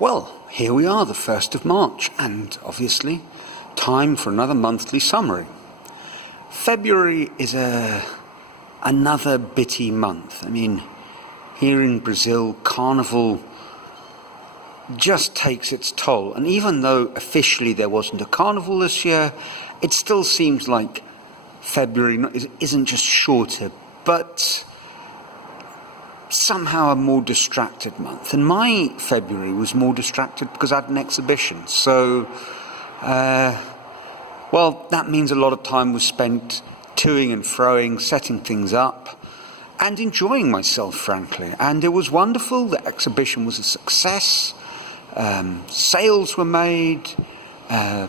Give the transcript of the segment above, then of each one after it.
Well, here we are, the 1st of March, and obviously time for another monthly summary. February is another bitty month. I mean, here in Brazil, Carnival just takes its toll. And even though officially there wasn't a carnival this year, it still seems like February isn't just shorter, but somehow a more distracted month. And my February was more distracted because I had an exhibition. So, that means a lot of time was spent toing and froing, setting things up, and enjoying myself, frankly. And it was wonderful. The exhibition was a success. Sales were made.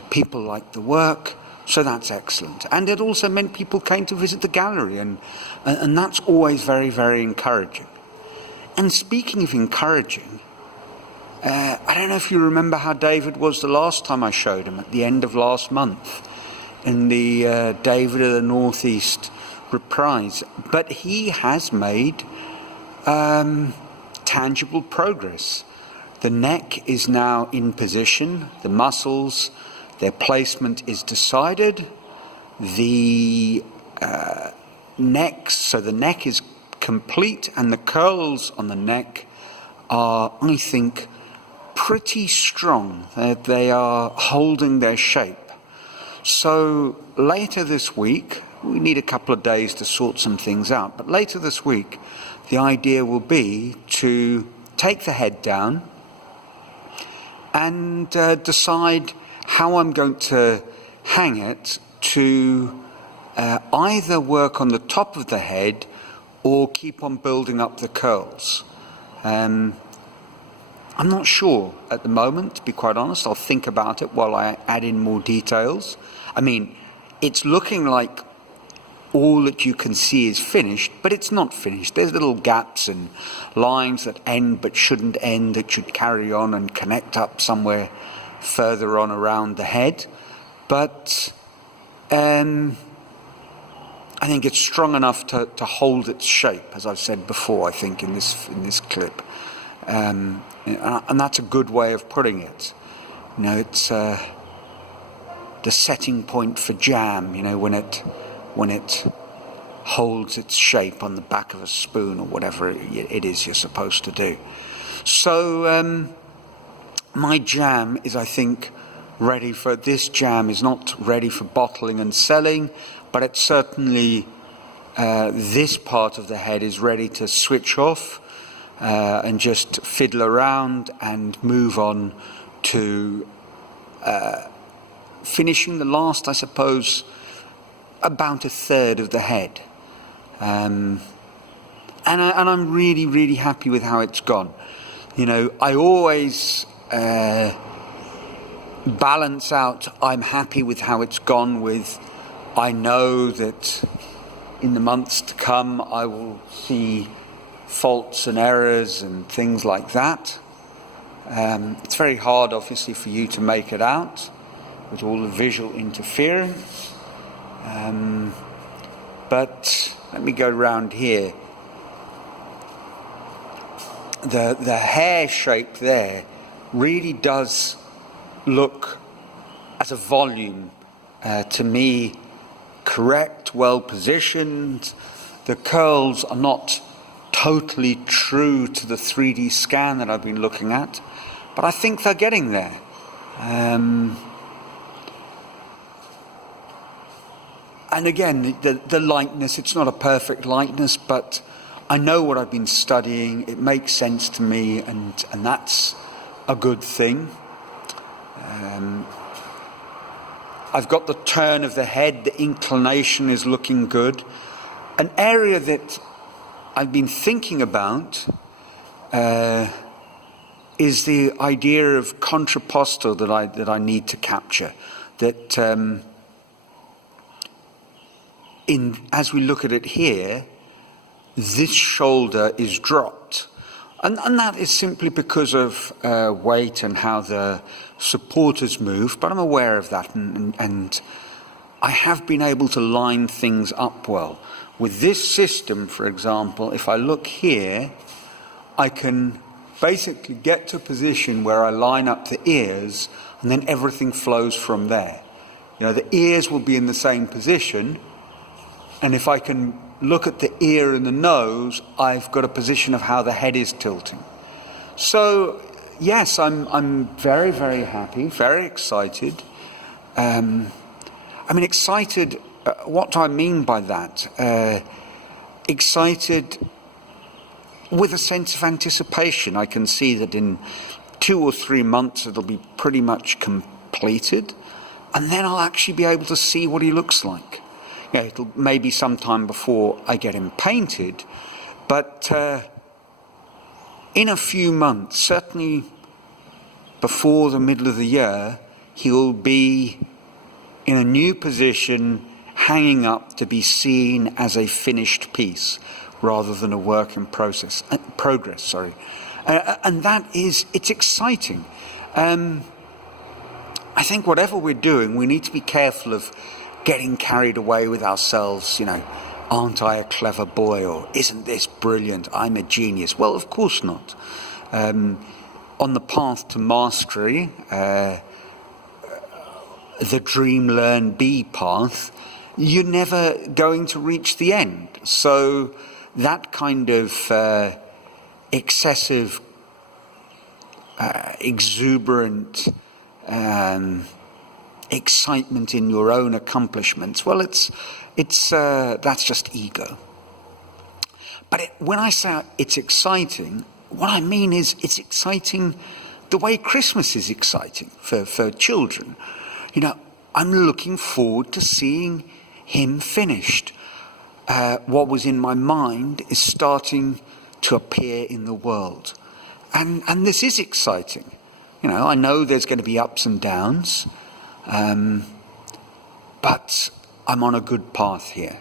People liked the work. So that's excellent. And it also meant people came to visit the gallery. And that's always very, very encouraging. And speaking of encouraging, I don't know if you remember how David was the last time I showed him, at the end of last month, in the David of the Northeast reprise. But he has made tangible progress. The neck is now in position, the muscles, their placement is decided. The neck is complete, and the curls on the neck are, I think, pretty strong. They are holding their shape. So later this week, we need a couple of days to sort some things out, but later this week, the idea will be to take the head down and decide how I'm going to hang it to either work on the top of the head or keep on building up the curls. I'm not sure at the moment, to be quite honest. I'll think about it while I add in more details. I mean, it's looking like all that you can see is finished, but it's not finished. There's little gaps and lines that end but shouldn't end, that should carry on and connect up somewhere further on around the head. But I think it's strong enough to hold its shape, as I've said before, I think, in this clip. And that's a good way of putting it. You know, it's the setting point for jam, you know, when it holds its shape on the back of a spoon or whatever it is you're supposed to do. So my jam is, I think, ready for, this jam is not ready for bottling and selling, but it's certainly, this part of the head is ready to switch off and just fiddle around and move on to finishing the last, I suppose, about a third of the head. And I'm really, really happy with how it's gone. You know, I always balance out, I'm happy with how it's gone, with I know that in the months to come I will see faults and errors and things like that. It's very hard, obviously, for you to make it out with all the visual interference. But let me go round here. The hair shape there really does look, as a volume, to me, correct, well positioned. The curls are not totally true to the 3D scan that I've been looking at, but I think they're getting there. And again, the likeness, it's not a perfect likeness, but I know what I've been studying. It makes sense to me, and that's a good thing. I've got the turn of the head, the inclination is looking good. An area that I've been thinking about is the idea of contrapposto that I need to capture. That as we look at it here, this shoulder is dropped. And that is simply because of weight and how the supporters move, but I'm aware of that, and I have been able to line things up well. With this system, for example, if I look here, I can basically get to a position where I line up the ears and then everything flows from there. The ears will be in the same position, and if I can look at the ear and the nose, I've got a position of how the head is tilting. So, yes, I'm very, very happy, very excited. Excited, what do I mean by that? Excited with a sense of anticipation. I can see that in 2 or 3 months it'll be pretty much completed, and then I'll actually be able to see what he looks like. It'll maybe sometime before I get him painted, but in a few months, certainly before the middle of the year, he'll be in a new position, hanging up to be seen as a finished piece rather than a work in progress. And it's exciting. I think whatever we're doing, we need to be careful of getting carried away with ourselves, aren't I a clever boy, or isn't this brilliant, I'm a genius. Well, of course not. On the path to mastery, the dream, learn, be path, you're never going to reach the end. So that kind of excessive, exuberant excitement in your own accomplishments, well, that's just ego. But when I say it's exciting, what I mean is it's exciting the way Christmas is exciting for children. I'm looking forward to seeing him finished. What was in my mind is starting to appear in the world. And this is exciting. I know there's going to be ups and downs, but I'm on a good path here.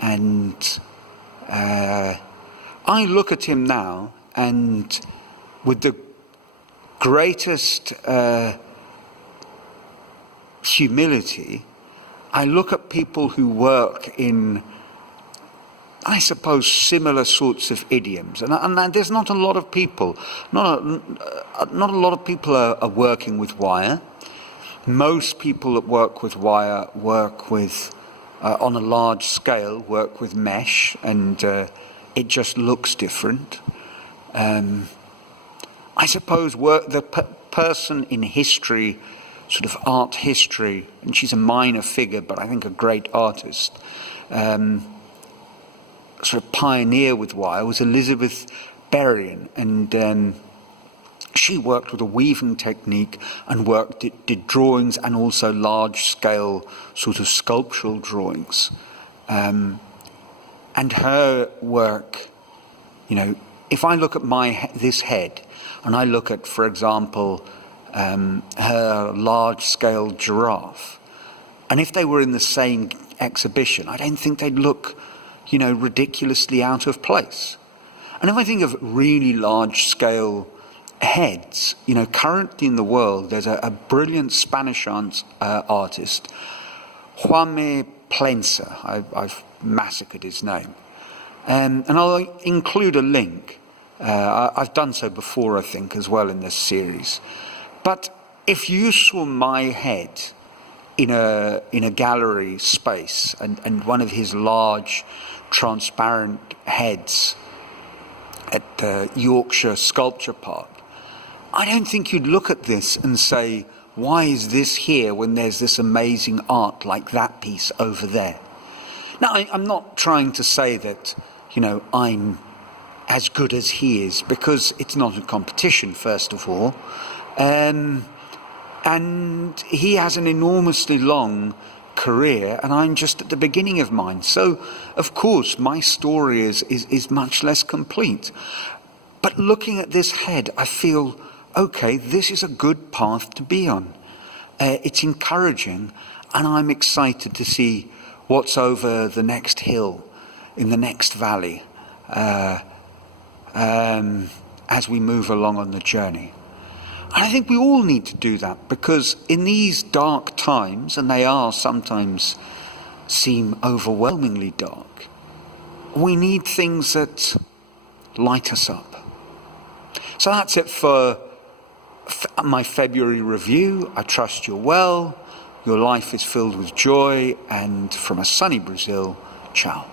And I look at him now, and with the greatest humility, I look at people who work in, I suppose, similar sorts of idioms, and there's not a lot of people. Not a lot of people are working with wire. Most people that work with wire work with, on a large scale, work with mesh, and it just looks different. I suppose the person in history, sort of art history, and she's a minor figure, but I think a great artist, sort of pioneer with wire, was Elizabeth Berrien, and she worked with a weaving technique and did drawings and also large-scale sort of sculptural drawings. And her work, if I look at this head, and I look at, for example, her large-scale giraffe, and if they were in the same exhibition, I don't think they'd look, ridiculously out of place. And if I think of really large-scale heads, currently in the world, there's a brilliant Spanish artist, Jaume Plensa. I've massacred his name. And I'll include a link. I've done so before, I think, as well in this series. But if you saw my head in a gallery space and one of his large transparent heads at the Yorkshire Sculpture Park, I don't think you'd look at this and say, why is this here when there's this amazing art like that piece over there? Now, I'm not trying to say that, I'm as good as he is, because it's not a competition, first of all. And he has an enormously long career, and I'm just at the beginning of mine. So, of course, my story is much less complete. But looking at this head, I feel, okay, this is a good path to be on. It's encouraging, and I'm excited to see what's over the next hill, in the next valley, as we move along on the journey. And I think we all need to do that, because in these dark times, and they are sometimes seem overwhelmingly dark, we need things that light us up. So that's it for my February review. I trust you're well, your life is filled with joy, and from a sunny Brazil, ciao.